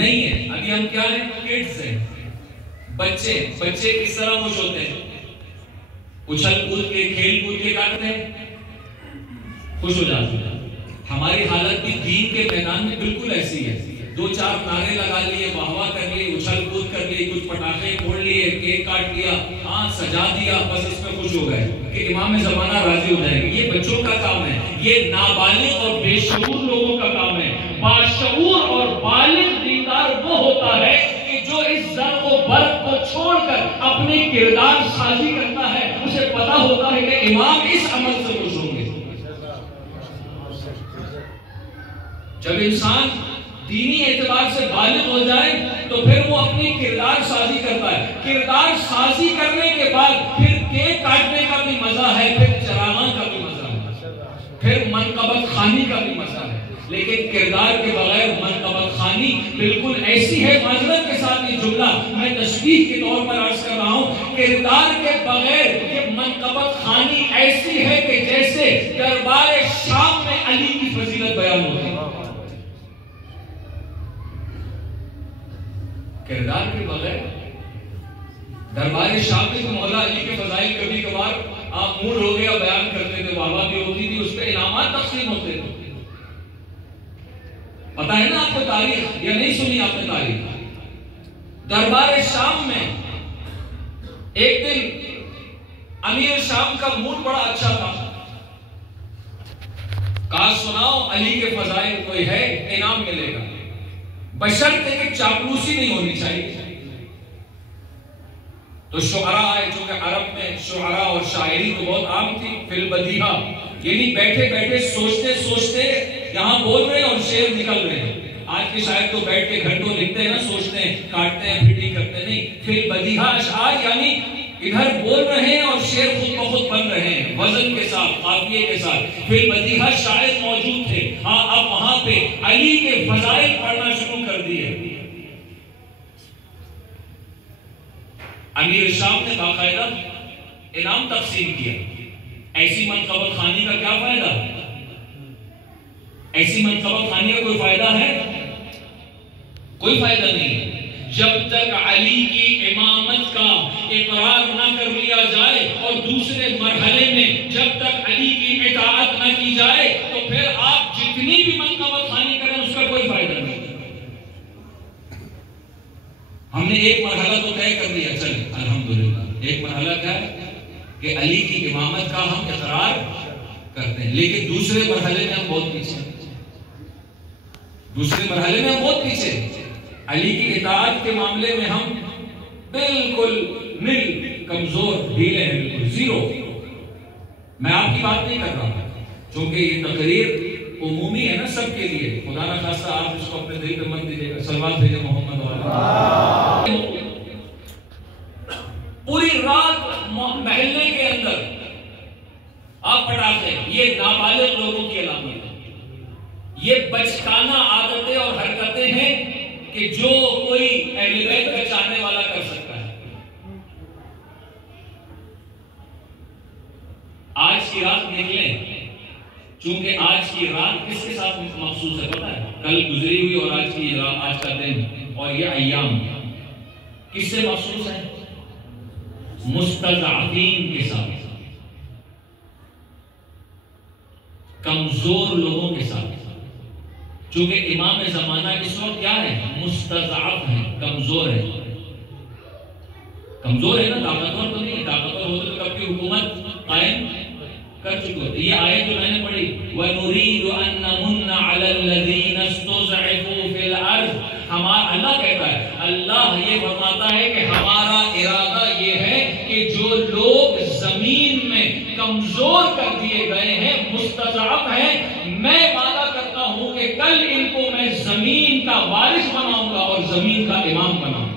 नहीं है। अभी हम क्या है, किड्स हैं, बच्चे। बच्चे किस तरह खुश होते हैं? उछल कूद के, खेल कूद के करते हैं, खुश हो जाते हैं। हमारी हालत भी दीन के मैदान में बिल्कुल ऐसी है। दो चार नारे लगा लिए, वाह वाह कर लिए, उछल कूद कर लिए, कुछ पटाखे फोड़ लिए, केक काट लिया, हाँ सजा दिया, बस इसमें खुश हो गए कि इमाम ज़माना राजी हो जाएंगे। ये बच्चों का काम है, ये नाबालिग और बेशऊर लोगों का काम है। बाशऊर और बालिग दीनदार वो होता है कि जो इस ज़र को बर्क को छोड़कर अपने किरदार साजी करता है। उसे पता होता है कि इमाम इस अमल से खुश होंगे। जब इंसान दीनी एतबार से बालिग हो जाए तो फिर वो अपनी किरदार साजी करता है। किरदार साजी करने के बाद फिर केक काटने का भी मजा है, फिर चरागां का भी मजा है, फिर मनकबत खानी का भी मजा है। लेकिन किरदार के बगैर मनकबत खानी बिल्कुल ऐसी है। माजरत के साथ ये जुमला मैं तशबीह के तौर पर अर्ज कर रहा हूँ। किरदार के बगैर ये मनकबत खानी ऐसी है कि जैसे दरबार शाम में अली की फजीलत बयान होती है। किरदार के बगैर दरबार शाम में मौला अली के फजाइल कभी कभार आप मूड हो गया बयान करते थे, वाह वाह भी होती थी, उस पर इनामात तकसीम होते थे। पता है ना आपको तारीख, या नहीं सुनी आपने तारीख? दरबार शाम में एक दिन अमीर शाम का मूड बड़ा अच्छा था। कहा सुनाओ अली के फजाइल कोई है, इनाम मिलेगा, बशर्ते कि चापलूसी नहीं होनी चाहिए। तो शुअरा आए, जो कि अरब में शुअरा और शायरी तो बहुत आम थी, फिल बदीहा, यानी बैठे बैठे सोचते सोचते यहां बोल रहे हैं और शेर निकल रहे हैं। आज के शायर तो बैठ के घंटों लिखते हैं ना, सोचते हैं, काटते हैं, फिटिंग करते हैं, नहीं। फिल बदीहा अशआर यानी इधर बोल रहे हैं और शेर खुद ब खुद बन रहे हैं, वजन के साथ, काफिये के साथ। फिर बदीहा शायर मौजूद थे। हाँ, अब वहां पे अली के फजाइल पढ़ना शुरू कर दिए। अमीर शाम ने बाकायदा इनाम तकसीम किया। ऐसी मनकबत खानी का क्या फायदा? ऐसी मनकबत खानी का कोई फायदा है? कोई फायदा नहीं है। जब तक अली की इमामत का इकरार ना कर लिया जाए और दूसरे मरहले में जब तक अली की इताअत ना की जाए तो फिर आप जितनी भी मनकबत खानी करें उसका कोई फायदा नहीं। हमने एक मरहला तो तय कर दिया, चल अल्हम्दुलिल्लाह, एक मरहला क्या है कि अली की इमामत का हम इकरार करते हैं, लेकिन दूसरे मरहले में हम बहुत पीछे, दूसरे मरहले में हम बहुत पीछे। अली की इताअत के मामले में हम बिल्कुल निल, कमजोर, ढीले हैं, बिल्कुल जीरो। मैं आपकी बात नहीं कर रहा क्योंकि ये तकरीर उमूमी है ना, सबके लिए। खुदा ना खास्ता आप इसको अपने दिल पे मत दीजिएगा। सलवात भेजे मोहम्मद वाले। पूरी रात महल्ले के अंदर आप पटाखे, ये नाबालिग लोगों की अलामत है। ये बचकाना आदतें और हरकतें हैं कि जो कोई अहले बैत का चाहने वाला कर सकता है। आज की रात निकले, चूंकि आज की रात किसके साथ मखसूस है पता है? कल गुजरी हुई और आज की रात, आज का दिन और ये अय्याम किससे मखसूस है? मुस्तज़अफ़ीन के साथ, कमजोर लोगों के साथ। चूंकि इमाम ज़माना इस वक्त क्या है? मुस्तज़अफ़ है, कमजोर है। कमजोर है ना, ताकतवर तो नहीं है। ताकतवर होते तो कब की हुकूमत कायम कर चुके होते। ये आयत जो मैंने पढ़ी, वनुरीदु अन नमुन्ना अलल लज़ीना इस्तुज़अफ़ू फिल अर्ज़, हमारा अल्लाह कहता है, अल्लाह ये फरमाता है कि हमारा इरादा ये है कि जो लोग जमीन में कमजोर कर दिए गए हैं, मुस्तज़अफ़ हैं, मैं वादा करता हूं कि कल इनको मैं जमीन का वारिस बनाऊंगा और जमीन का इमाम बनाऊंगा।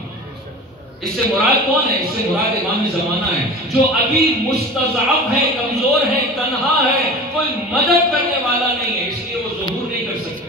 इससे मुराद कौन है? इससे मुराद इमाम ज़माना है, जो अभी मुस्तज़अफ़ है, कमजोर है, तन्हा है, कोई मदद करने वाला नहीं है, इसलिए वो ज़ुहूर नहीं कर सकते।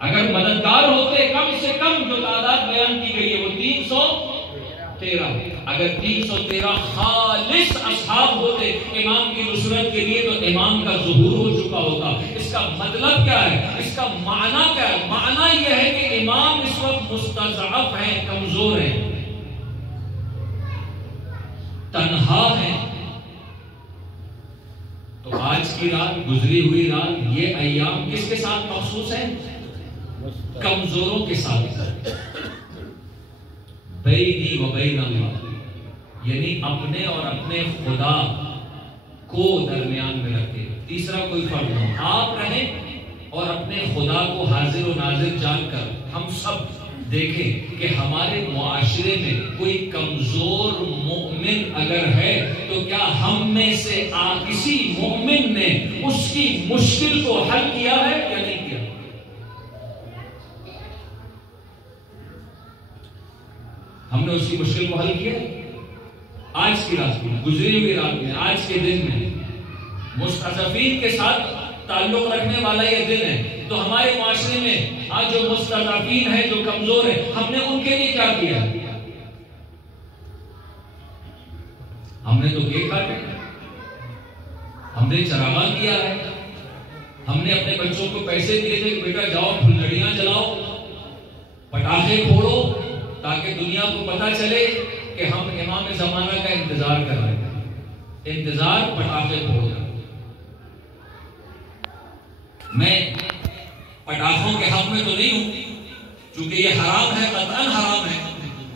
अगर मददगार होते, कम से कम जो तादाद बयान की गई है वो 313, अगर 313 खालिस असहाब होते इमाम की नुसरत के लिए तो इमाम का ज़ुहूर हो चुका होता। इसका मतलब क्या है, इसका माना क्या है? माना यह है कि इमाम इस वक्त मुस्तज़अफ़ है, कमजोर है, तन्हा है। तो आज की रात, गुजरी हुई रात, ये अय्याम किसके साथ मखसूस है? कमजोरों के साथ। बैनी व बैन अल्लाह, यानी अपने और अपने खुदा को दरमियान में रखे। तीसरा कोई फर्क नहीं, आप रहें और अपने खुदा को हाजिर और नाजिर जानकर हम सब देखें कि हमारे मुआशरे में कोई कमजोर मोमिन अगर है तो क्या हम में से किसी मोमिन ने उसकी मुश्किल को हल किया है या नहीं किया? हमने उसकी मुश्किल को हल किया? आज की रात में, गुजरी हुई रात में, आज के दिन में मुस्तज़अफ़ीन के साथ ताल्लुक रखने वाला यह दिन है। तो हमारे माशरे में आज जो मुस्तज़अफ़ीन है, जो कमजोर है, हमने उनके लिए क्या किया? हमने तो केक काटे, हमने चरागा किया है, हमने अपने बच्चों को पैसे दिए थे, बेटा जाओ फुलझड़ियां जलाओ, पटाखे फोड़ो, ताकि दुनिया को पता चले कि हम इमाम ज़माना का इंतजार कर रहे हैं। इंतजार पटाखे फोड़ो। मैं पटाखों के हक में तो नहीं हूं, क्योंकि ये हराम है, कतअन हराम है,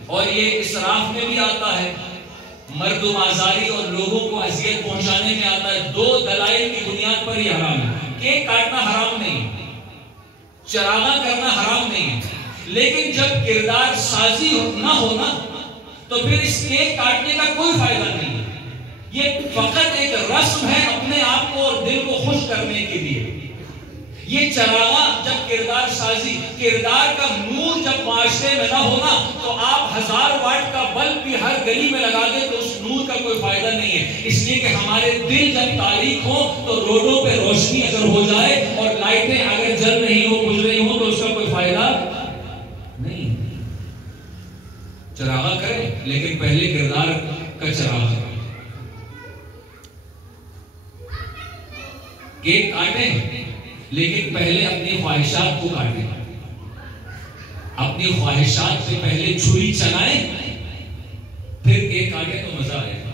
और ये इसराफ में भी आता है, मर्दुम आजारी और लोगों को अजियत पहुंचाने में आता है। दो दलाइल की बुनियाद पर ये हराम है। केक काटना हराम नहीं, चरागा करना हराम नहीं है, लेकिन जब किरदार साजी ना हो ना, तो फिर इस केक काटने का कोई फायदा नहीं है। ये फकत एक रस्म है अपने आप को और दिल को खुश करने के लिए। ये चरागा जब किरदार साजी, किरदार का नूर जब माशरे में ना होना, तो आप 1000 वाट का बल्ब भी हर गली में लगा दे तो उस नूर का कोई फायदा नहीं है। इसलिए कि हमारे दिल जब तारीख हो तो रोडों पे रोशनी अगर हो जाए और लाइटें अगर जल रही हो, बुझ रही हो, तो उसका कोई फायदा नहीं। चरागा करें, लेकिन पहले किरदार का चरागा करें। केक काटें, लेकिन पहले अपनी ख्वाहिशात को काटें। अपनी ख्वाहिशात से पहले छुरी चलाएं, फिर केक काटें तो मजा आएगा।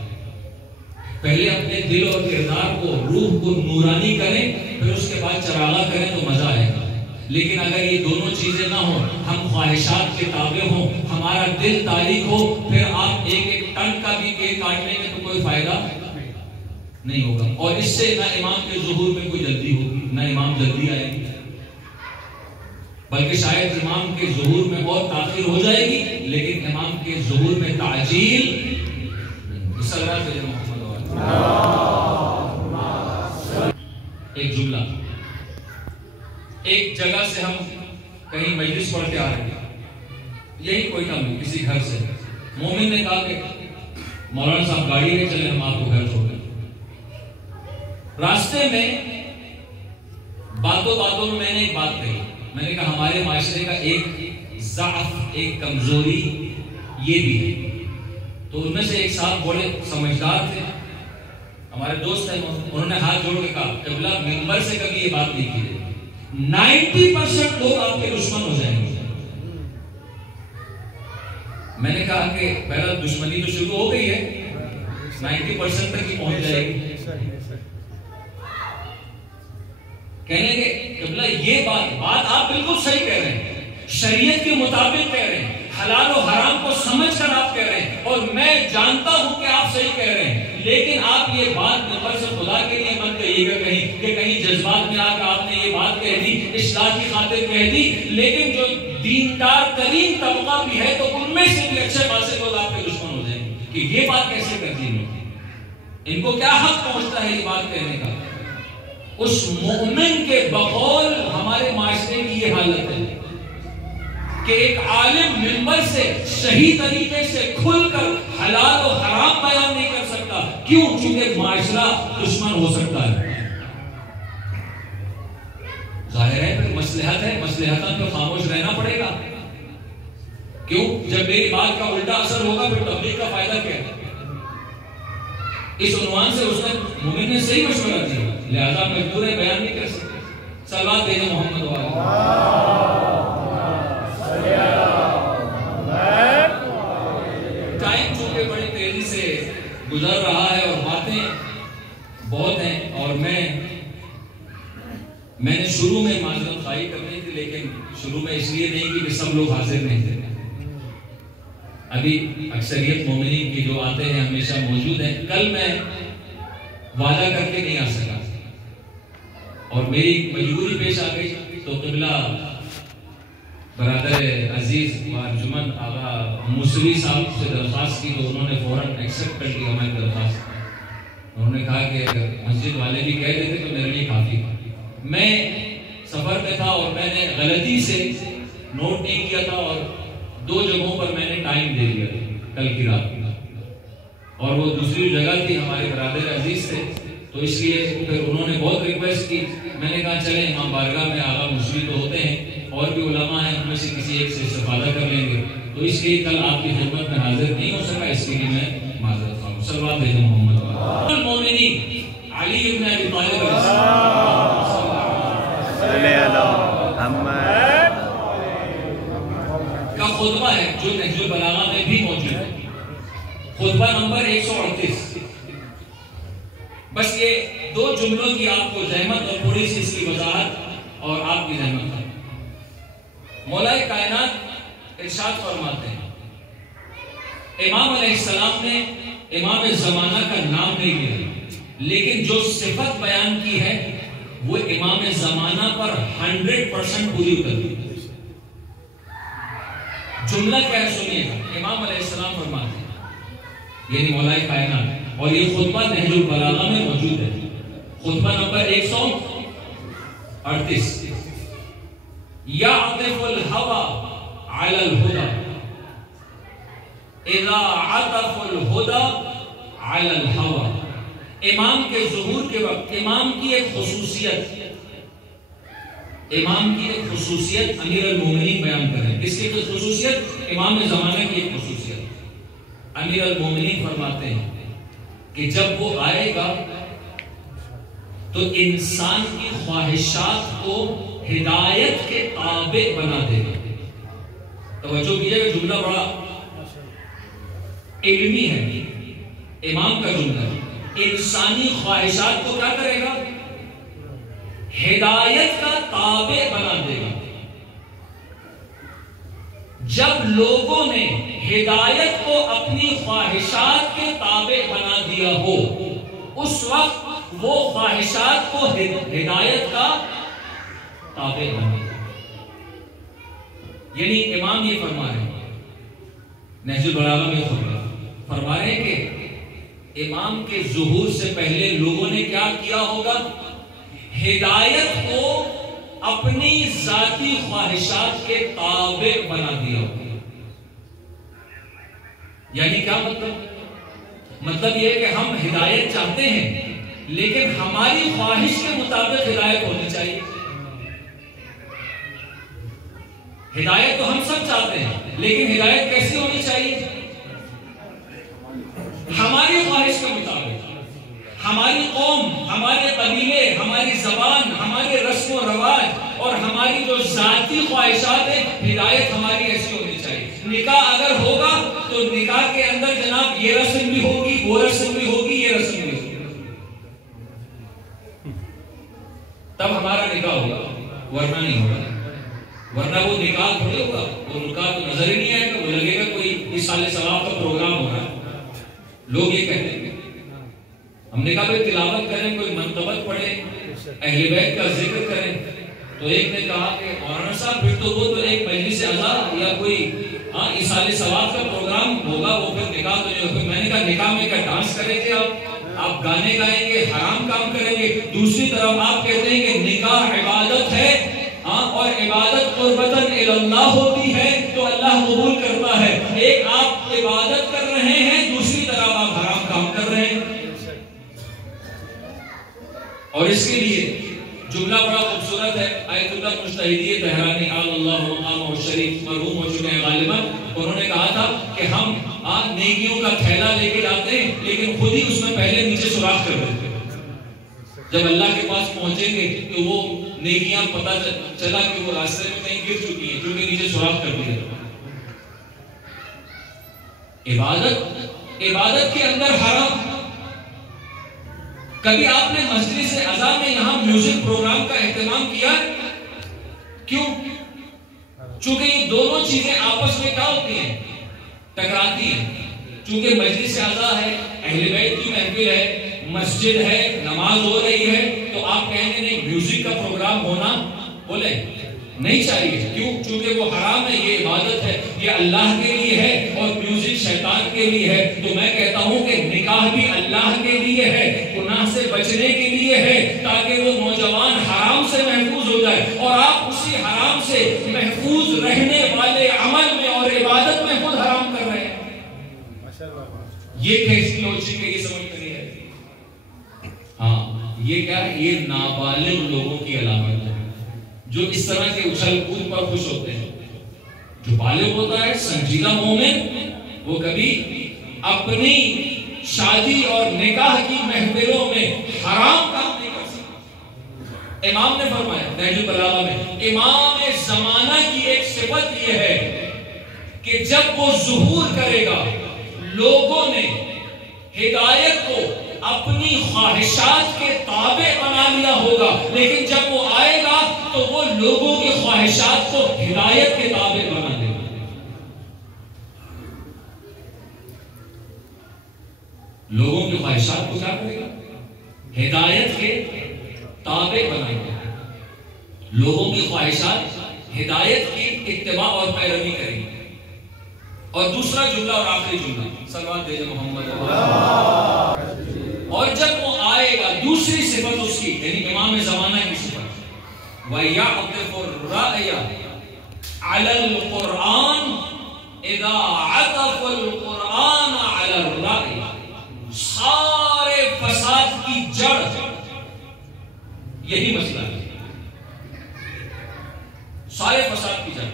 पहले अपने दिल और किरदार को, रूह को नूरानी करें, फिर उसके बाद चरागा करें तो मजा आएगा। लेकिन अगर ये दोनों चीजें ना हो, हम ख्वाहिशात के ताबे हो, हमारा दिल तारीख हो, फिर आप एक टन का भी केक काट लेंगे तो कोई फायदा नहीं होगा। और इससे ना इमाम के ज़ुहूर में कोई जल्दी होगी, ना इमाम जल्दी आएंगे, बल्कि शायद इमाम के ज़ुहूर में और ताख़ीर हो जाएगी, लेकिन इमाम के ज़ुहूर में ताजील। एक जुमला, एक जगह से हम कहीं मजलिस पढ़ के आ रहे हैं, यही कोई काम किसी घर से, मोमिन ने कहा कि मौलाना साहब गाड़ी में चले, हम आपको घर छोड़ दें। रास्ते में बातों बातों में मैंने एक बात कही, मैंने कहा हमारे माशरे का एक ज़ाफ़, एक कमजोरी ये भी है। तो उनमें से एक साहब बड़े समझदार थे, हमारे दोस्त हैं, उन्होंने हाथ जोड़ के कहा, क़िबला मिंबर से कभी ये बात नहीं की, 90% लोग आपके दुश्मन हो जाएंगे। मैंने कहा कि पहला दुश्मनी तो शुरू हो गई है, 90% तक ही पहुंच जाएगी। कहने के क़िबला ये बात आप बिल्कुल सही कह रहे हैं, शरीयत के मुताबिक कह रहे हैं, हलाल और हराम को समझकर आप कह रहे हैं, और मैं जानता हूं कि आप सही कह रहे हैं, लेकिन आप ये बात नंबर से खुदा के लिए मत कहिएगा कहीं जज्बात में आकर आपने ये बात कह दी, इस्लाह की खातिर कह दी। लेकिन जो दीनदार तरीन तबका भी है, तो उनमें से भी अच्छे खासे लोग आपके दुश्मन हो जाएंगे कि ये बात कैसे करती है, इनको क्या हक पहुंचता है ये बात कहने का। उस मोमिन के बकौल हमारे माशरे की ये हालत है कि एक आलिम मिंबर से सही तरीके से खुलकर हलाल और हराम बयान नहीं कर सकता। क्यों? क्योंकि माशरा दुश्मन हो सकता है। जाहिर है फिर मसलहत है, मसलहतन पे खामोश रहना पड़ेगा। क्यों? जब मेरी बात का उल्टा असर होगा फिर तबलीग का फायदा क्या है? इस उन्वान से उसने मोमिन ने सही मशवरा दिया, लिहाजा मजबूर है बयान नहीं कर सकते। सल्लल्लाहु अलैहि मोहम्मद वाला। टाइम चूंकि बड़ी तेजी से गुजर रहा है और बातें बहुत हैं, और मैंने शुरू में माजरत खाई करनी थी, लेकिन शुरू में इसलिए नहीं कि सब लोग हाजिर नहीं थे। अभी अक्सरियत मोमिनीन की जो आते हैं हमेशा मौजूद हैं। कल मैं वादा करके नहीं आ सका और मेरी मजबूरी पेश आ गई, तो क़िबला बरादर अजीज व अर्जुमन आगा मुसवी साहब से दरख्वास्त की, तो उन्होंने फौरन एक्सेप्ट कर लिया हमारी दरख्वास्त। उन्होंने कहा कि अगर मस्जिद वाले भी कह देते तो मेरे लिए काफ़ी था। मैं सफ़र में था और मैंने गलती से नोट नहीं किया था, और 2 जगहों पर मैंने टाइम दे दिया था कल की रात, और वो दूसरी जगह थी, हमारे बरादर अजीज थे, तो इसलिए फिर उन्होंने बहुत रिक्वेस्ट की। मैंने कहा चलें, हम बारगाह में आगा मुसवी तो होते हैं, और भी उलमा हैं, उनमें से किसी एक से इस्तेफादा कर लेंगे, तो इसलिए कल आपकी खिदमत में हाजिर नहीं हो सका, इसके लिए मैं माजरत खाऊं। सल्लल्लाहु अलैहि मोहम्मद मोमिनीन अली इब्न अबी तालिब का खुतबा है जो नहजुल बलागा में भी मौजूद है, खुतबा नंबर 138। बस ये 2 जुमलों की आपको जहमत और थोड़ी सी इसकी वजाहत और आपकी जहमत है। मौलाए कायनात इरशाद फरमाते हैं, इमाम अलैहिस्सलाम ने इमाम ज़माना का नाम नहीं लिया, लेकिन जो सिफत बयान की है वो इमाम ज़माना पर 100% पूरी उतरती है। जुमला क्या है सुनिएगा, इमाम अलैहिस्सलाम फरमाते हैं, यानी मौलाए कायनात, और ये खुतबा नहजुल बलागा में मौजूद है, खुतबा नंबर 138। यातिफुल हवा अलल हुदा इज़ा अतफुल हुदा अलल हवा। इमाम के ज़ुहूर के वक्त इमाम की एक खुसूसियत अमीर अल मोमिनीन बयान कर रहे हैं। किसकी खुसूसियत? इमाम ज़माने की एक खुसूसियत। अमीर अल मोमिनीन फरमाते हैं कि जब वो आएगा तो इंसान की ख्वाहिशात को हिदायत के ताबे बना देगा। तवज्जो कीजिएगा, जुमला बड़ा इल्मी है, इमाम का जुमला। इंसानी ख्वाहिशात को क्या करेगा? हिदायत का ताबे बना देगा। जब लोगों ने हिदायत को अपनी ख्वाहिशात के ताबे बना दिया हो, उस वक्त वो ख्वाहिशात को हिदायत का ताबे बनेगा। यानी इमाम ये फरमा रहे हैं, नहजुल बलागा में फरमा रहे हैं कि इमाम के ज़ुहूर से पहले लोगों ने क्या किया होगा? हिदायत को अपनी जाती ख्वाहिशात के ताबे बना दिया होगा। यानी क्या मतलब यह कि हम हिदायत चाहते हैं, लेकिन हमारी ख्वाहिश के मुताबिक हिदायत होनी चाहिए। हिदायत तो हम सब चाहते हैं, लेकिन हिदायत कैसी होनी चाहिए? हमारी ख्वाहिश के मुताबिक। हमारी कौम, हमारे कबीले, हमारी जबान, हमारे रस्म और रवाज और हमारी जो जाती ख्वाहिशात है, हिदायत हमारी ऐसी होनी चाहिए। निकाह अगर होगा तो निकाह के अंदर जनाब ये रस्म भी होगी, वो रस्म भी होगी, ये रस्म भी होगी, तब हमारा निकाह होगा, वरना नहीं होगा। वरना वो निकाह थोड़ी होगा, वो निकाह तो नजर ही नहीं आएगा, वो लगेगा कोई इस साले सवाब का प्रोग्राम हो रहा है। लोग ये कहते हैं हम निकाह पे तिलावत करें, कोई मंतबत पढ़े, अहले बैत का जिक्र करें, तो एक ने कहा कि मौलाना साहब फिर तो वो तो एक मजलिस अज़ा या कोई इस साले सवाब का प्रोग्राम होगा, वो फिर निकाह तो नहीं होगा। मैंने कहा निकाह में क्या डांस करेंगे आप गाने गाएंगे, हराम काम करेंगे। दूसरी तरफ आप कहते हैं कि निकाह इबादत है, और इबादत कुर्बतन इलल्लाह होती है, तो अल्लाह कबूल करता है। एक आप इबादत कर रहे हैं, दूसरी तरफ आप हराम काम कर रहे हैं। और इसके लिए जुमला बड़ा खूबसूरत है। आयतुल्लाह मुज्तहिदी तहरानी अल्लाहु मक़ामहु शरीफ मरहूम हो चुके हैं गालिबन, उन्होंने कहा था कि हम नेकियों का थैला लेके जाते हैं, लेकिन खुद ही उसमें पहले नीचे सुराख कर देते हैं। जब अल्लाह के पास पहुंचेंगे तो वो नेकियां पता चला कि वो रास्ते में कहीं गिर चुकी है क्योंकि नीचे सुराख कर दिया। इबादत के अंदर हराम। कभी आपने मस्जिद से अज़ा में यहां म्यूजिक प्रोग्राम का एहतमाम किया? क्यों? चूंकि ये दोनों चीजें आपस में क्या होती हैं? टकराती हैं। चूंकि मस्जिद से अज़ा है, अहले बैत की महफिल है, मस्जिद है, नमाज हो रही है, तो आप कहेंगे नहीं म्यूजिक का प्रोग्राम होना बोले नहीं चाहिए। क्यों? चूंकि वो हराम है, ये इबादत है, ये अल्लाह के लिए है और म्यूजिक शैतान के लिए है। तो मैं कहता हूं कि निकाह भी अल्लाह के लिए है, गुनाह से बचने के लिए है, ताकि वो नौजवान हराम से महफूज हो जाए और आप उसी हराम से महफूज रहने वाले अमल में और इबादत में खुद हराम कर रहे हैं। ये कैसी लॉजिक है? ये समझ में नहीं है। हाँ, ये क्या है? ये नाबालिग लोगों की अलामत है जो इस तरह के उछल कूद पर खुश होते हैं। जो बालिग होता है, संजीदा मोमिन, वो कभी अपनी शादी और निकाह की महफिलों में हराम काम नहीं कर सकता। इमाम ने फरमाया नहजुल बलागा में, इमाम ज़माना की एक सिफत यह है कि जब वो ज़ुहूर करेगा, लोगों ने हिदायत को अपनी ख्वाहिशात के ताबे बना लिया होगा, लेकिन जब वो आएगा तो वो लोगों की ख्वाहिशात को हिदायत के ताबे बना देगा। लोगों की ख्वाहिशात को क्या करेगा? हिदायत के ताबे बनाएगा। लोगों की ख्वाहिशात हिदायत की इत्तिबा और पैरवी करेंगे। और दूसरा जुमला और आखिरी जुमला, सल्लल्लाहु अलैहि मोहम्मद। और जब वो आएगा, दूसरी सिफत उसकी यानी इमाम ज़माना की सिफत, वयअतिफुर राय अलल कुरान इदा अतफल कुरान अलल राय। सारे फसाद की जड़ यही मसला है। सारे फसाद की जड़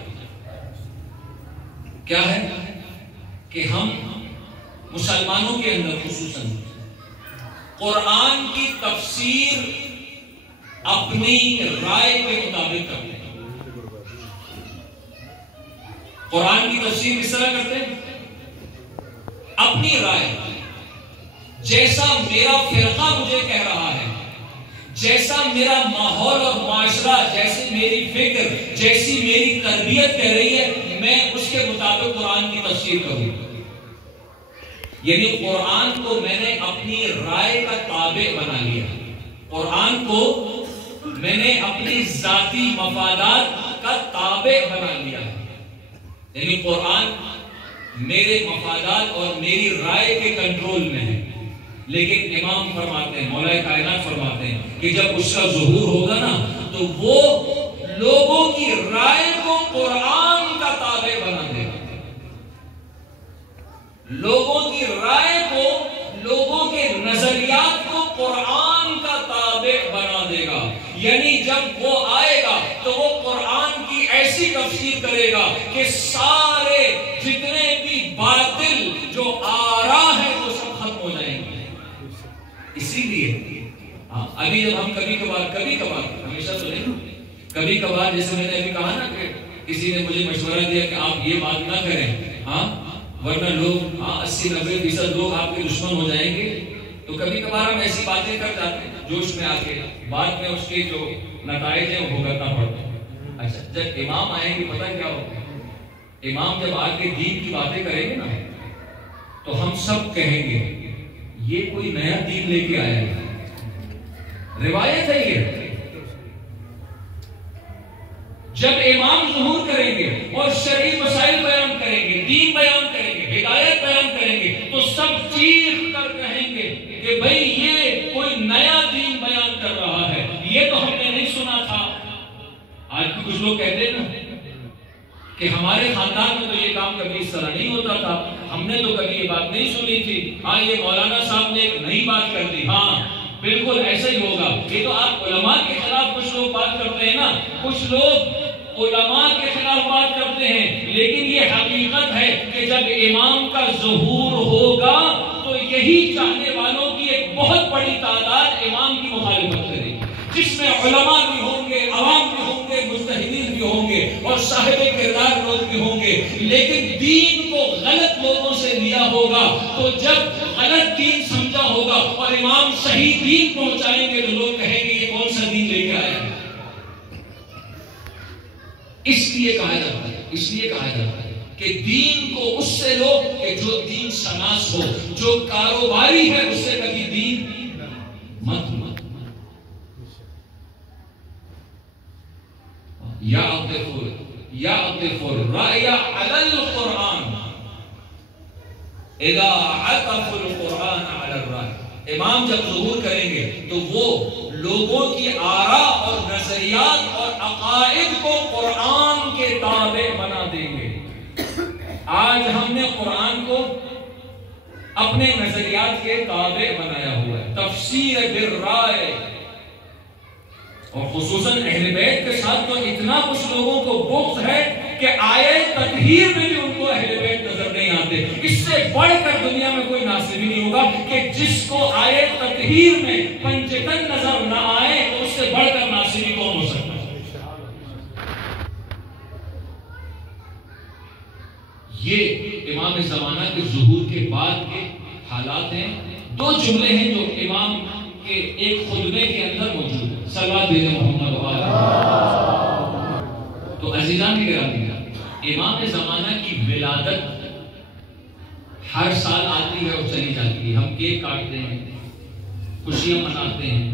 क्या है कि हम मुसलमानों के अंदर खुसूसन कुरान की तफसीर अपनी राय के मुताबिक करते हैं। कुरान की तफसीर इस तरह करते हैं अपनी राय, जैसा मेरा फिरका मुझे कह रहा है, जैसा मेरा माहौल और माशरा, जैसी मेरी फिक्र, जैसी मेरी तरबियत कह रही है, मैं उसके मुताबिक कुरान की तफसीर करूंगा। यानी कुरान को मैंने अपनी राय का ताबे बना लिया। कुरान को मैंने अपनी जाती मफादात का ताबे बना लिया। यानी कुरान मेरे मफादात और मेरी राय के कंट्रोल में है। लेकिन इमाम फरमाते हैं, मौलाए कायनात फरमाते हैं कि जब उसका ज़ुहूर होगा ना, तो वो लोगों की राय को कुरान का ताबे बना देगा। लोगों की राय को, लोगों के नजरियात को कुरान का ताबे बना देगा। यानी जब वो आएगा तो वो कुरान की ऐसी तफसीर करेगा कि सारे जितने भी बातिल जो आरा है वो सब खत्म हो जाएंगे। इसीलिए अभी जब हम कभी कभार हमेशा तो नहीं, कभी कभार, जैसे मैंने अभी कहा ना कि किसी ने मुझे मशवरा दिया कि आप ये बात ना करें, वरना लोग 80-90% लोग आपके दुश्मन हो जाएंगे। तो कभी कभार हम ऐसी बातें कर जाते हैं जोश में आके, बाद में उसके जो नताइज हैं वो भुगतना पड़ता है। अच्छा, जब इमाम आएंगे पता क्या होगा? इमाम जब आके दीन की बातें करेंगे ना, तो हम सब कहेंगे ये कोई नया दीन लेके आया है। रिवायत है ये। जब इमाम ज़ुहूर करेंगे और शरई मसाइल बयान करेंगे, दीन बयान करेंगे, हिदायत बयान करेंगे, तो सब चीख कर कहेंगे कि भाई ये कोई नया दीन बयान कर रहा है, ये तो हमने नहीं सुना था। आज भी कुछ लोग कहते हैं ना कि हमारे खानदान में तो ये काम कभी इस तरह नहीं होता था, हमने तो कभी ये बात नहीं सुनी थी। हाँ, ये मौलाना साहब ने एक नई बात कर दी। हाँ बिल्कुल ऐसा ही होगा। ये तो आप उलमा के खिलाफ कुछ लोग बात करते हैं ना, कुछ लोग उलमा के खिलाफ बात करते हैं, लेकिन ये हकीकत है कि जब इमाम का ज़ुहूर होगा तो यही चाहने वालों की एक बहुत बड़ी तादाद इमाम की मुखालिफत करेगी, जिसमें उलमा भी होंगे, साहिब किरदार लोग भी होंगे, लेकिन दीन को गलत लोगों से लिया होगा। तो जब गलत दीन समझा होगा और इमाम सही दीन पहुंचाएंगे तो लोग कहेंगे ये कौन सा दीन लेके आए। इसलिए कहा जाता है कि दीन को उससे लो कि जो दीन शनास हो, जो कारोबारी है उससे कभी दीन मत या अक़िफ़ुर राया अलल कुरान इदा अक़फ़ुल कुरान अलर राय। इमाम जब ज़ुहूर करेंगे तो वो लोगों की आरा और नजरियात और अकाइद को कुरान के ताबे बना देंगे। आज हमने कुरान को अपने नजरियात के ताबे बनाया हुआ है। तफसीर बिर्राय और खुसूसन अहले बैत के साथ तो इतना कुछ लोगों को बुग़्ज़ है कि आयत तत्हीर में भी उनको अहले बैत नजर नहीं आते। इससे बढ़कर दुनिया में कोई नासिर ही नहीं होगा कि जिसको आयत तत्हीर में पंचतन नजर न आए तो उससे बढ़कर नासिरी कौन हो सकता है। ये इमाम ज़माना के ज़ुहूर के बाद के हालात हैं। दो जुमले हैं जो इमाम के एक खुतबे के अंदर मौजूद है। सल्लल्लाहु अलैहि मोहम्मद तो अजीज़ान की गिरामी, इमाम ज़माना की विलादत हर साल आती है और चली जाती है। हम केक काटते हैं, खुशियां मनाते हैं,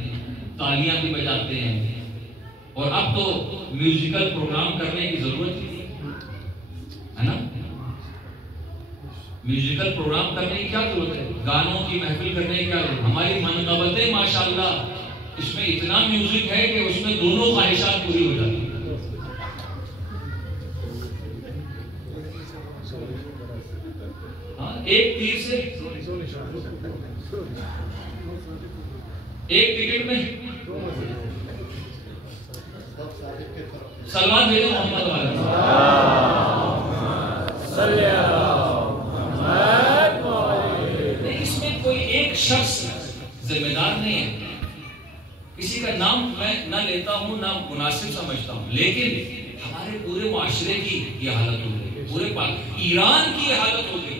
तालियां भी बजाते हैं, और अब तो म्यूजिकल प्रोग्राम करने की जरूरत है ना। म्यूजिकल प्रोग्राम करने की क्या जरूरत है, गानों की महफिल करने की क्या जरूरत। हमारी मनक़बतें माशाअल्लाह इसमें इतना म्यूजिक है कि उसमें दोनों ख्वाहिशात पूरी हो जाती है। एक तीर से एक टिकट में सलमान भेजे मोहम्मद इसमें कोई एक शख्स जिम्मेदार नहीं है। किसी का नाम मैं ना लेता हूं ना मुनासिब समझता हूं, लेकिन हमारे पूरे माशरे की ये हालत हो गई, पूरे ईरान की ये हालत हो गई।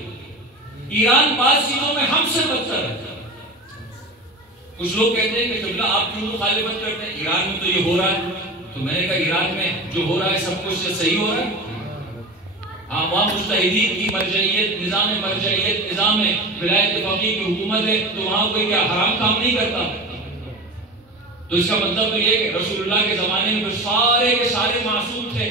ईरान बाद चीजों में हमसे बदतर है। कुछ लोग कहते हैं कि किबला आप क्यों मुखालिफत करते हैं, ईरान में तो ये हो रहा है। तो मैंने कहा ईरान में जो हो रहा है सब कुछ सही हो रहा है। वहाँ मुज्तहिदीन की मरजइयत निज़ाम विलायत फ़क़ीह की हुकूमत है, तो वहाँ कोई क्या हराम काम नहीं करता। तो इसका मतलब तो ये कि रसूलुल्लाह के जमाने में तो सारे के सारे मासूम थे।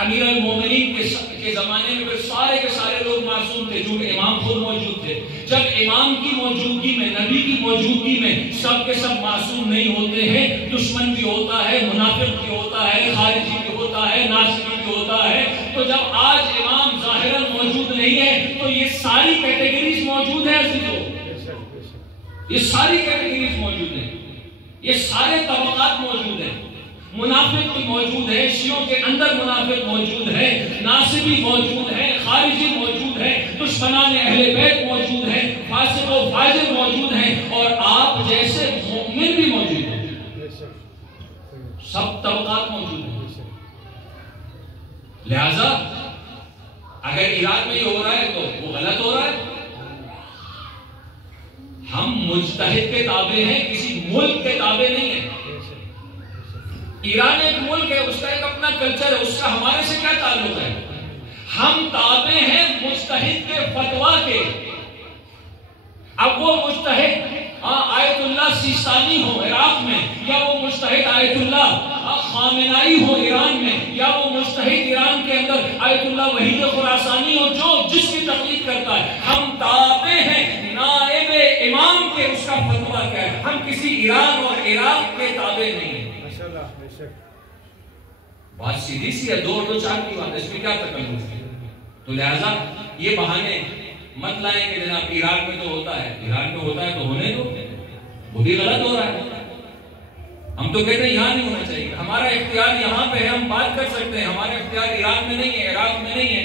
अमीर अल मोमिनीन के जमाने में सारे के सारे लोग मासूम थे, जो इमाम खुद मौजूद थे। जब इमाम की मौजूदगी में, नबी की मौजूदगी में सब के सब मासूम नहीं होते हैं। दुश्मन भी होता है, मुनाफिक भी होता है, खारिजी भी होता है, नासिरी भी होता है। तो जब आज इमाम ज़ाहिरन मौजूद नहीं है तो ये सारी कैटेगरीज मौजूद है। ये सारी कैटेगरीज मौजूद है, ये सारे तबक़ात मौजूद हैं। मुनाफिक भी मौजूद है, शियों के अंदर मुनाफिक मौजूद है, नासिबी मौजूद है, खारिजी मौजूद है, दुश्मनान अहले बैत मौजूद है, फासिक व फाजिर मौजूद है, और आप जैसे मोमिन भी मौजूद है। सब तबक़ात मौजूद है। लिहाजा अगर ईरान में ये हो रहा है तो वो गलत हो रहा है। हम मुज्तहिद के ताबे हैं, किसी मुल्क के ताबे नहीं है। ईरान एक मुल्क है, उसका एक अपना कल्चर है, उसका हमारे से क्या ताल्लुक है। हम ताबे हैं मुज्तहिद के फतवा के। अब वो मुज्तहिद आयतुल्लाह सिस्तानी हो इराक में, या वो मुज्तहिद आयतुल्लाह खामेनाई हो ईरान में, या वो मुज्तहिद ईरान के अंदर आयतुल्लाह वहीद खुरासानी हो, जो जिसकी तकलीफ करता है, हम ताबे हैं नाइबे इमाम के। उसका फतवा क्या है, हम किसी ईरान और इराक के ताबे नहीं है। बात सीधी सी है, दो चार की बात, इसमें क्या तकल्लुफ़ है। तो लिहाजा ये बहाने मत लाएं कि जनाब ईरान में तो होता है, ईरान में होता है तो होने दो, वो भी गलत हो रहा है। हम तो कहते हैं यहाँ नहीं होना चाहिए, हमारा इख्तियार यहाँ पे है, हम बात कर सकते हैं। हमारा इख्तियार ईरान में नहीं है, इराक में नहीं है,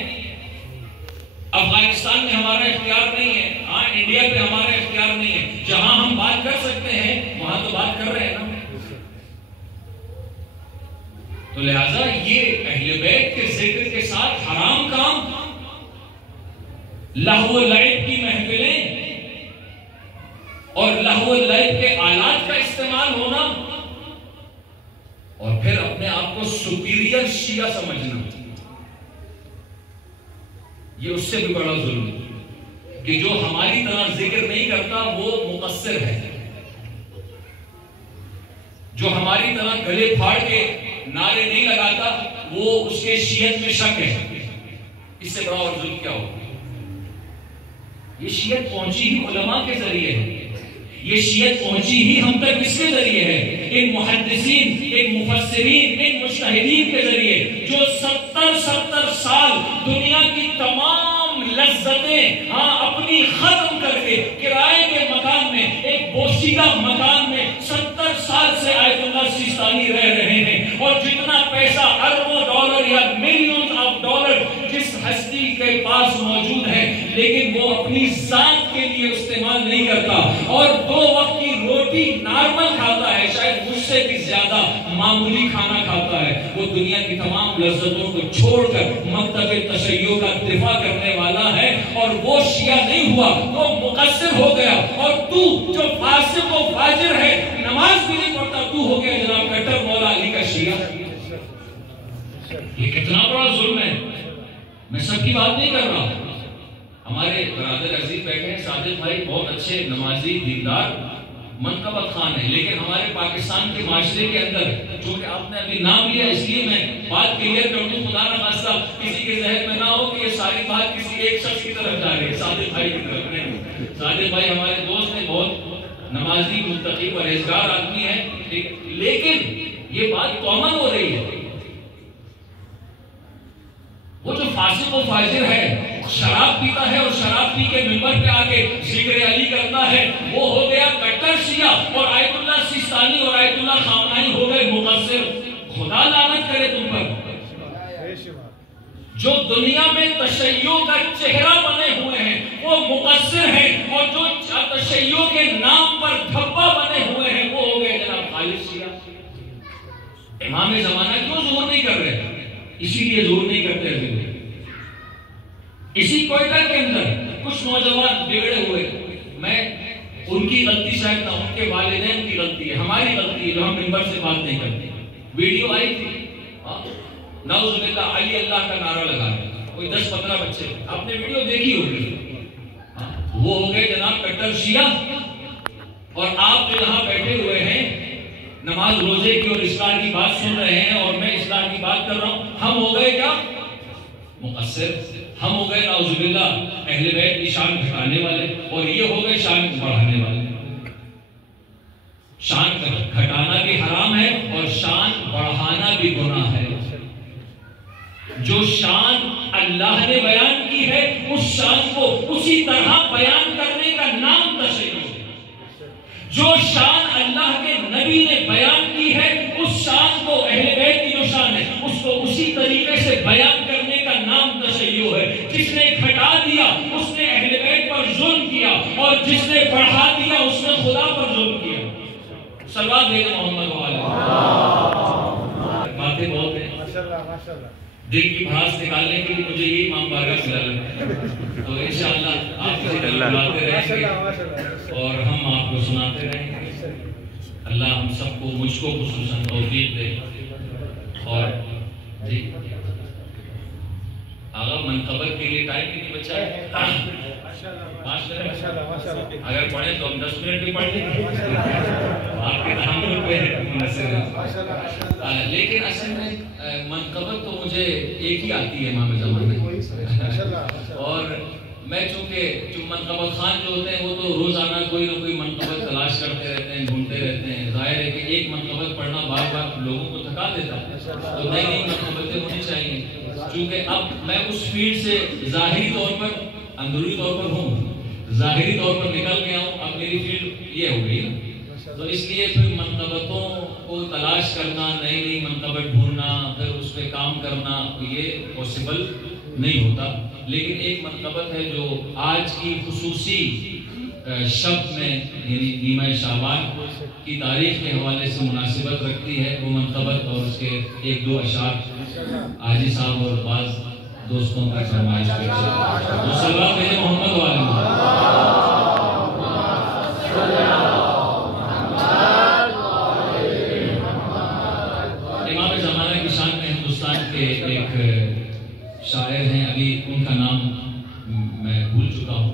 अफगानिस्तान में हमारा इख्तियार नहीं है, हाँ इंडिया पे हमारा इख्तियार नहीं है। जहां हम बात कर सकते हैं वहां तो बात कर रहे हैं ना। तो लिहाजा ये अहले बैत के जिक्र के साथ हराम काम, लहव लैब की महफिलें और लहव लैब के आलात का इस्तेमाल होना और फिर अपने आप को सुपीरियर शिया समझना, ये उससे भी बड़ा जुल्म है कि जो हमारी तरह जिक्र नहीं करता वो मुकस्सिर है, जो हमारी तरह गले फाड़ के नारे नहीं लगाता वो उसके शियत में शक है। इससे बड़ा और जुल्म क्या होगा? ये शियत पहुंची ही उलमा के जरिए है, ये शियत पहुंची ही हम तक किसके जरिए है? इन मुहद्दिसीन, इन मुफस्सिरीन, इन मुज्तहिदीन के जरिए जो 70 साल दुनिया की तमाम लज्जतें अपनी खत्म करके किराए के मकान में, एक बोसीदा मकान में 70 साल से आयतुल्लाह सिस्तानी रह रहे हैं। और जितना पैसा अरबों डॉलर या मिलियन ऑफ डॉलर जिस हस्ती के पास मौजूद है, लेकिन वो अपनी जात के लिए इस्तेमाल नहीं करता और 2 वक्त की रोटी नॉर्मल खाता है, शायद मुझसे भी ज्यादा मामूली खाना खाता है, वो दुनिया की तमाम लज्जतों को छोड़कर मकतबे तशय्युअ का दिफा करने वाला है। और वो शिया नहीं हुआ, वो मुकस्सिर हो गया। और तू जो फासिक व फाजिर है, नमाज भी नहीं पढ़ता, तू हो गया जनाब कट्टर मौला अली का शिया। ये कितना बड़ा जुल्म है। मैं सबकी बात नहीं कर रहा, हमारे बरादर अजीज बैठे हैं, सादिक भाई बहुत अच्छे नमाजी दीनदार मनकबत खान है, लेकिन हमारे पाकिस्तान के माशरे के अंदर, जो कि आपने अभी नाम लिया इसलिए मैं बात क्लियर कर दूं, खुदा न खास्ता किसी के जहन में ना हो कि ये सारी बात किसी एक शख्स की तरफ जा रही है, सादिक भाई की तरफ नहीं। सादिक भाई हमारे दोस्त हैं, बहुत नमाजी मुत्तकी परहेजगार आदमी है, लेकिन ये बात कॉमन हो रही है। वो जो फासिक और फाजिर है, शराब पीता है और शराब पी के मिंबर पे आके जिक्र अली करता है, वो हो गया कट्टर शिया। और आयतुल्लाह सिस्तानी और आयतुल्लाह खामनाई हो गए मुकस्सिर। खुदा लानत करे तुम पर। जो दुनिया में तशय्युअ का चेहरा बने हुए हैं वो मुकस्सिर हैं, और जो तशय्युअ के नाम पर धब्बा बने हुए हैं वो हो गए जनाब खालिद शिया। इमाम ज़माना क्यों जोर नहीं कर रहे? इसीलिए जोर नहीं करते हैं। इसी कोयटा के अंदर कुछ नौजवान बिगड़े हुए, मैं उनकी गलती शायद ना, उनके वालिदैन की गलती है, हमारी गलती है जो हम मिंबर से बात नहीं करते। वीडियो आई थी, नाउज़ुबिल्लाह अली अल्लाह का नारा लगा रहे, कोई 10-15 बच्चे, आपने वीडियो देखी होगी। वो हो गए जनाब कट्टर शिया। और आप जो यहाँ बैठे हुए हैं नमाज रोजे की और इस्लाम की बात सुन रहे हैं और मैं इस्लाम की बात कर रहा हूं, हम हो गए क्या? मुकस्सिर। हम हो गए नाउज़ुबिल्लाह अहले बैत की शान घटाने वाले, और ये हो गए शान बढ़ाने वाले। शान घटाना भी हराम है और शान बढ़ाना भी गुनाह है। जो शान अल्लाह ने बयान की है उस शान को उसी तरह बयान करने का नाम तशय्युअ है। जो शान अल्लाह के नबी ने बयान की है उस शान को, अहले बैत की जो शान है उसको उसी तरीके से बयान करने का नाम तशय्युअ है। जिसने घटा दिया उसने अहले बैत पर जुल्म किया, और जिसने बढ़ा दिया उसने खुदा पर जुल्म किया। सल्लल्लाहु अलैहि मोहम्मद बातें बहुत हैं, माशाअल्लाह माशाअल्लाह। दिल की भड़ास निकालने के लिए मुझे यही इमाम बारगाह मिला है, तो इंशाअल्लाह आप बुलाते रहेंगे और हम आपको सुनाते रहेंगे। अल्लाह हम सबको, मुझको खुसूसन तौफीक दे। और जी आगा मनकबत के लिए टाइम ही नहीं बचा है, 5 मिनट अगर पढ़े तो हम 10 मिनट भी पढ़ लेंगे, आपके तहम्मुल पे है। लेकिन असल में मनकबत तो मुझे एक ही आती है इमाम ज़माना। और मैं चूंकि मनकबत खान जो होते हैं वो तो रोजाना कोई ना कोई मनकबत तलाश करते रहते हैं, ढूंढते रहते हैं। जाहिर है कि एक मनकबत पढ़ना बार बार लोगों को थका देता है, तो नई नई मनकबतें होनी चाहिए। चूंकि अब मैं उस फील्ड से ज़ाहिरी तौर पर, अंदरूनी तौर पर हूँ, ज़ाहिरी तौर पर निकल गया हूँ, अब मेरी फील्ड ये हो गई ना, तो इसलिए फिर मनकबतों को तलाश करना, नई नई मनकबत ढूंढना, फिर उस पर काम करना, ये पॉसिबल नहीं होता। लेकिन एक मनकबत है जो आज की खुसूसी शब में यानी नीमा शाबान की तारीख के हवाले से मुनासिबत रखती है वो मनकबत और उसके एक दो अशार आजी साहब और बाज़ दोस्तों की फरमाइश पे सल्लल्लाहु अलैहि मोहम्मद वाले इमाम ज़माना की शान में हिंदुस्तान के एक शायर हैं, अभी उनका नाम मैं भूल चुका हूँ।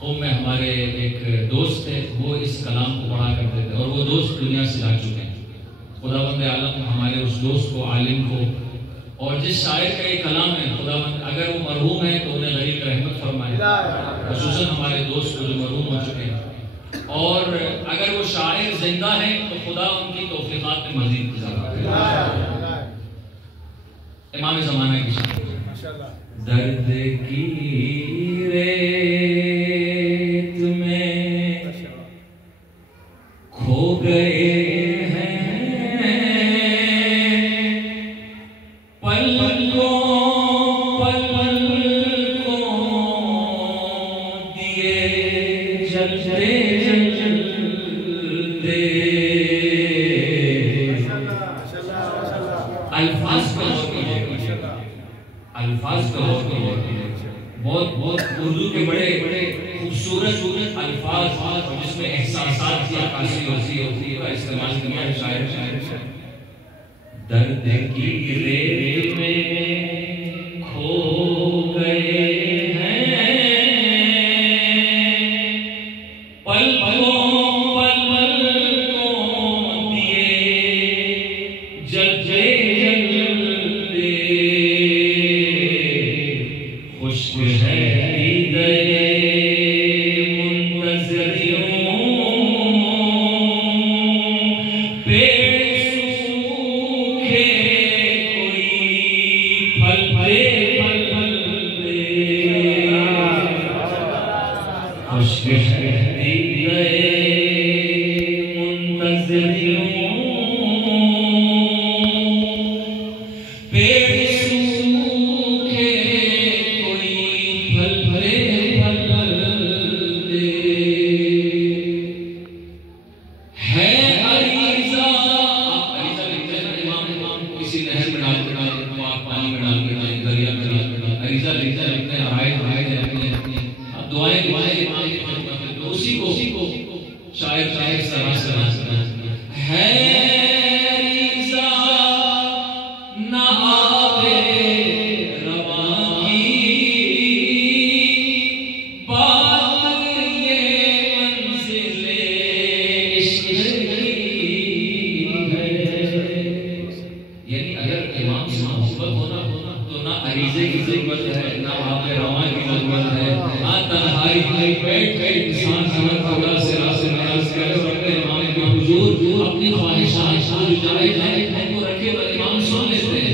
तो में हमारे एक दोस्त थे, वो इस कलाम को पढ़ा करते थे और वो दोस्त दुनिया से जा चुके हैं। खुदावंद आलम हमारे उस दोस्त को, आलिम को, और जिस शायर का ये कलाम है खुदावंद अगर वो मरहूम है तो उन्हें गरीब रहमत फरमाए, खुसूसन हमारे दोस्त को जो मरहूम हो चुके हैं, और अगर वो शायर जिंदा है तो खुदा उनकी तौफीकात में मज़ीद इजाफा करे। इमाम ज़माना की शान दर्द की रेत में खो गए हैं, पलकों दिए जलते जलते अल्फाज का बहुत बहुत उर्दू के बड़े बड़े खूबसूरत अल्फाज जिसमें एहसासात की अक्कासी होती है का इस्तेमाल किया है शायर। दर्द की रेत में खो गए हैं, पलकों दिए जलते अपनी ख्वाहिशात को रखे तो इमाम सुन लेते हैं।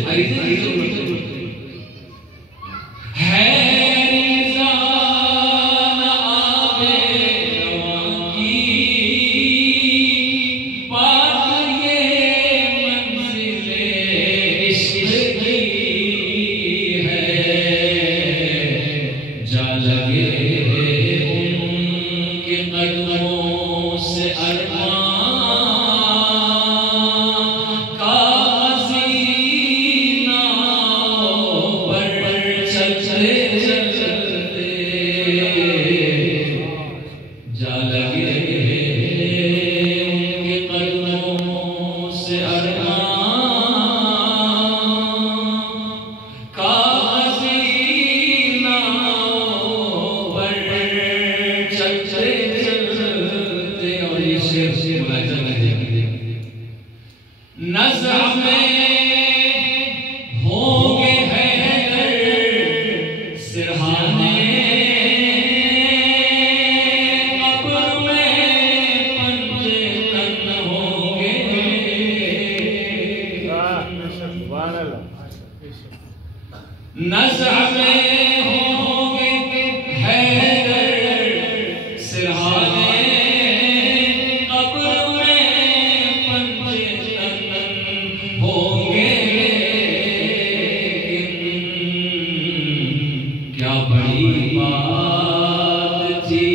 क्या बड़ी बात थी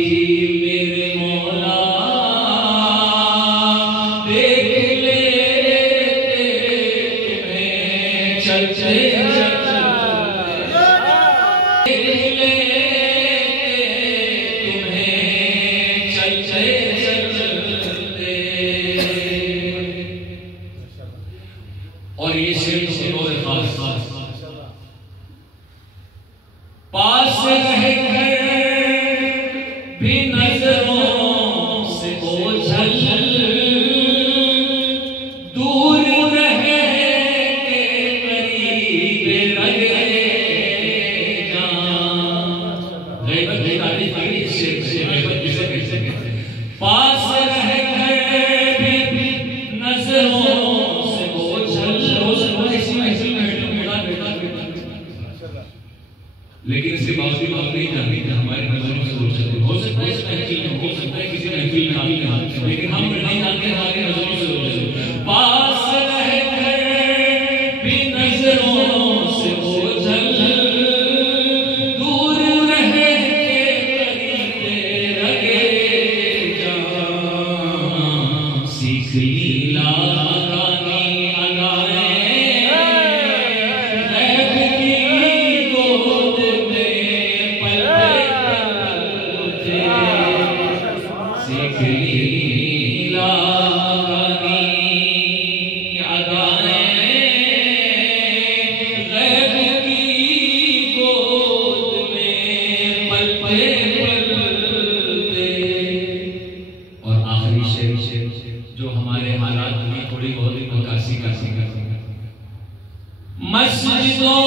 और ये शेर खास पास रहे भी नजरों से ओझल, दूर रहे करीब लगे जान। गैबत की तारीफ करी से गैबत किसे कहते हैं? पास रहे भी नजरों से ओझल, लेकिन इसके बावजूद आप नहीं जानते कि हमारी नजरों से ओझल हो सकता है, इस महफिल में हो सकता है, किसी महफिल में आप नहीं, लेकिन हम नहीं जानते हमारी नजरों से ओझल। पास रहे भी नजरों से ओझल, दूर रहे करीब लगे जान। सीख लीला जो हमारे हालात की थोड़ी बहुत नकासी का मस्जिदों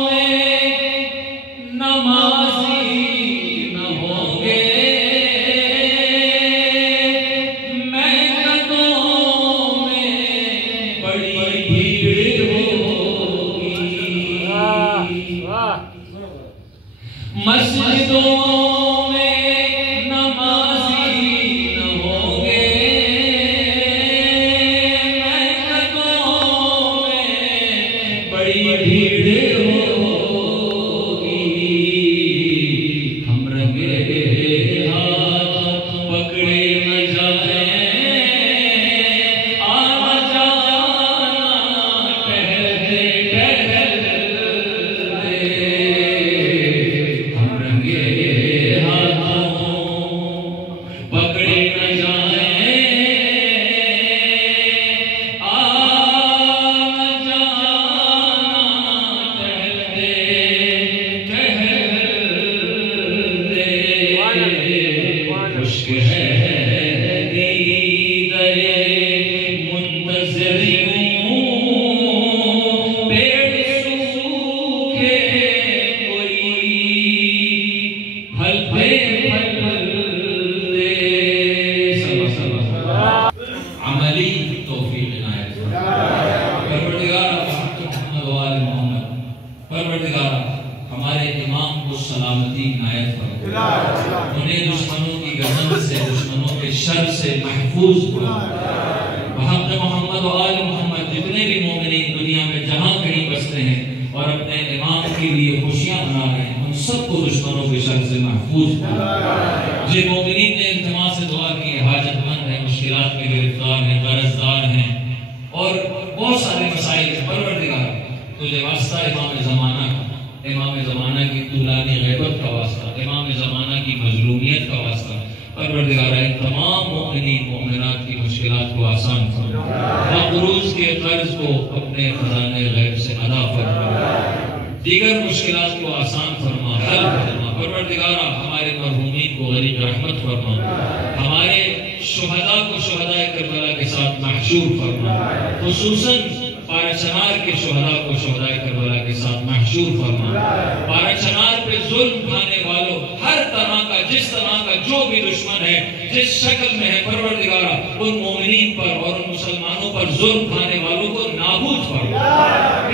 में नमाजी न होंगे, महकदों में बड़ी भीड़ होगी। मस्जिदों हमारे इमाम को सलामती इनायत फरमा, उन्हें दुश्मनों की गजब से, दुश्मनों के शर से महफूज फरमा। मोहम्मद और आले मोहम्मद जितने भी मोमिनीन दुनिया में जहाँ कहीं बसते हैं और अपने इमाम के लिए खुशियाँ मना रहे हैं, उन सबको दुश्मनों के शर से महफूज फरमा। जिन मोमिनीन ने इल्तिमास से दुआ की, हाजतमंद है, मुश्किलात में गिरफ्तार है, कर्जदार हैं और बहुत सारे मसाइल हैं, परवरदिगार तुझे वास्ता इमाम ज़माना की तूलानी ग़ैबत का वास्ता, इमाम ज़माना की मज़लूमियत का वास्ता, परवरदिगार इन तमाम मोमिनीन मोमिनात की मुश्किलात को आसान फरमा, मक़रूज़ के कर्ज को अपने खज़ाने ग़ैब से अदा फरमा, दीगर मुश्किलात को आसान फरमा, हल फरमा। परवरदिगार हमारे मरहूमीन को गरीब रहमत फरमा, हमारे शुहदा को शुहदाए करबला के साथ महशूर फरमा, खुसूसन पाराचनार के शुहदा को शुहदाए करबला के साथ महशूर फरमा। पाराचनार पे जुल्म खाने वालों, हर तरह का, जिस तरह का जो भी दुश्मन है, जिस शक्ल में है, परवरदिगारा उन मोमिनीन पर और उन मुसलमानों पर जुल्म खाने वालों को नाबूद फरमा।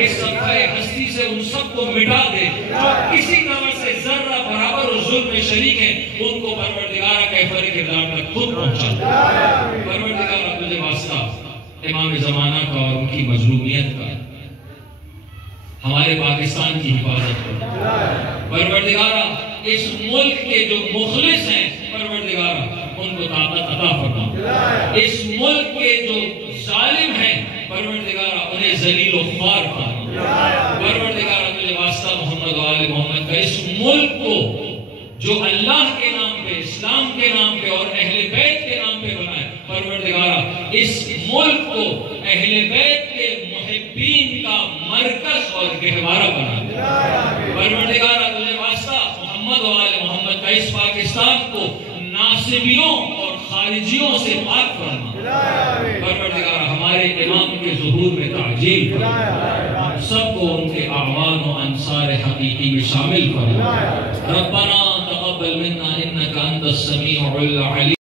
इस सफ़े हस्ती से उन सबको मिटा दे जो किसी तरह से जर्रा बराबर और जुल्म में शरीक है, उनको परवरदिगारा कैफर किरदार तक खुद पहुंचा दे। परवरदिगारा तुझे वास्ता इमाम ज़माना का और उनकी मज़लूमियत का, हमारे पाकिस्तान की हिफाजत कर। परवरदिगारा इस मुल्क के जो मुखलिस हैं, परवरदिगारा उनको ताकत अता फरमा। इस मुल्क के जो जालिम हैं, परवरदिगारा उन्हें ज़लील व ख्वार फरमा। परवरदिगारा तुझे वास्ता मोहम्मद व आले मोहम्मद का, इस मुल्क को जो अल्लाह के नाम पे, इस्लाम के नाम पे और अहले बैत के नाम पे बना है, परवरदिगारा इस मुल्क को अहले बैत के मुहिब्बीन का मरकज और गहवारा बना दे। परवरदिगारा तुझे वास्ता मोहम्मद और आले मोहम्मद का इस पाकिस्तान को नासिबियों और खारिजियों से पाक फरमा। परवरदिगारा हमारे इमाम के ज़ुहूर में ताजील फरमा, सबको उनके आवान और अंसार हकीकी में शामिल फरमा। रब्बना तक़ब्बल मिन्ना इन्नका अंतस समीउल अलीम।